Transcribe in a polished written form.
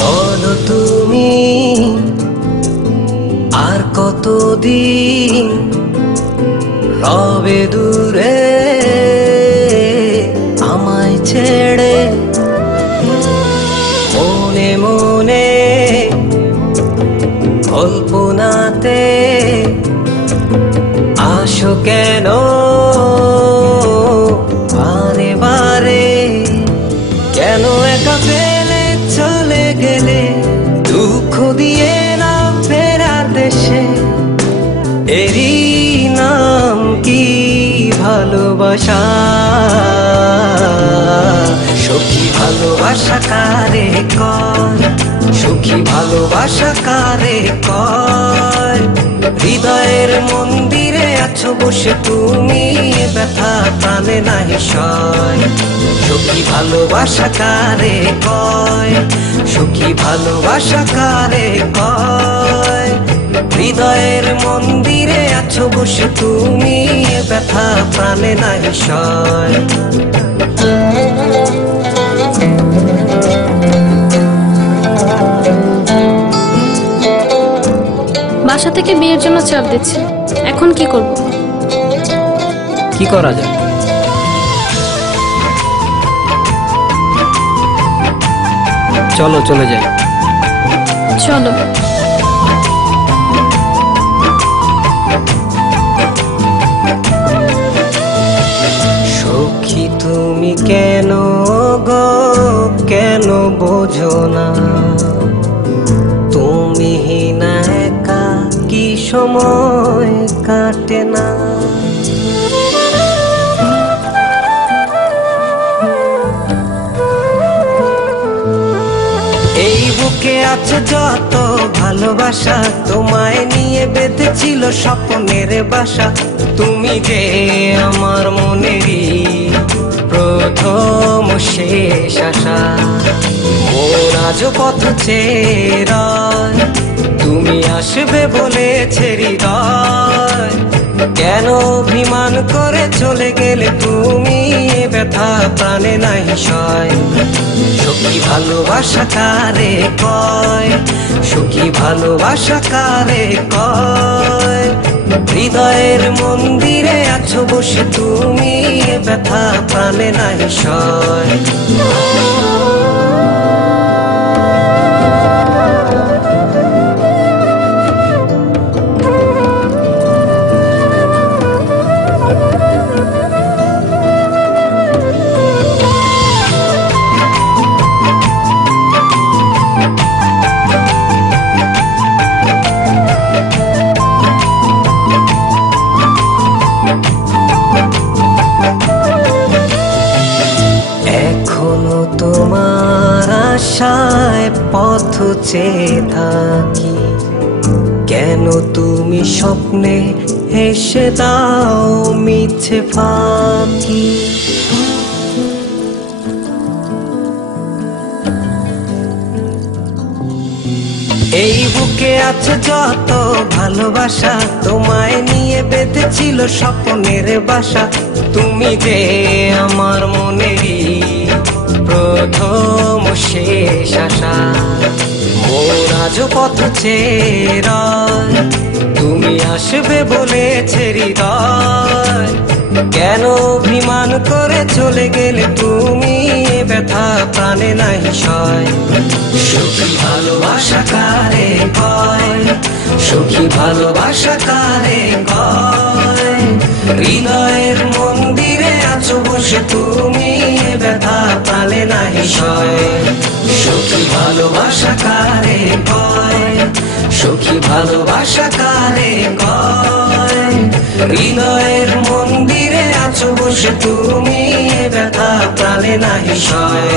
বলো তুমি আর কতদিন রবে দূরে আমায় ছেড়ে, মনে মনে কল্পনাতে আসো কেন বারে বারে, কেন একা ফেলে চলে গেলে দুঃখ দিয়ে না ফেরার দেশে, এরই নাম কি ভালোবাসা? সখী ভালোবাসা কারে কয়, সখী ভালোবাসা কারে কয়? হৃদয়ের মন্দিরে আছো বসে তুমি, ব্যথা প্রাণে নাহি সয়। সখী ভালোবাসা কারে কয়, সখী ভালোবাসা কারে কয়? হৃদয়ের মন্দিরে আছো বসে তুমি, ব্যথা প্রাণে নাহি সয়। বাসা থেকে বিয়ের জন্য চাপ দিচ্ছে, এখন কি করব? কি করা যায়? চলো চলে যাই। চলো। সখী তুমি কেন গো কেন বোঝো না, তুমি না একা কি সময় কাটে না? এই বুকে আছে যত ভালোবাসা, তোমায় নিয়ে বেঁধেছিল স্বপ্নের বাসা। তুমি যে আমার মনেরই প্রথম শেষ আশা, মোর আজ পথ চেয়ে, তুমি আসবে বলেছে হৃদয়, কেন অভিমান করে চলে গেলে তুমি, ব্যথা প্রাণে নাহি সয়। সখী ভালোবাসা কারে কয়, সখী ভালোবাসা কারে কয়? হৃদয়ের মন্দিরে আছো বসে তুমি, ব্যথা প্রাণে নাহি সয়। এখনো তোমার আশায় পথ চেয়ে থাকি, কেন তুমি স্বপ্নে হেসে দাও মিছে ফাঁকি? এই বুকে আছে যত ভালোবাসা, তোমায় নিয়ে বেঁধেছিল স্বপ্নের বাসা। তুমি যে আমার মনেরই প্রথম শেষ আশা, মোর আজ পথ চেয়ে, তুমি আসবে বলেছে হৃদয়, কেন অভিমান করে চলে গেলে তুমি, ব্যথা প্রাণে নাহি সয়। সখী ভালোবাসা কারে কয়, সখী ভালোবাসা কারে কয়? হৃদয়ের মন্দিরে আছো বসে তুমি, ব্যথা প্রাণে নাহি সয়। সখী ভালোবাসা কারে কয়, সখী ভালোবাসা কারে কয়? হৃদয়ের মন্দিরে আছো বসে তুমি, ব্যথা প্রাণে নাহি সয়।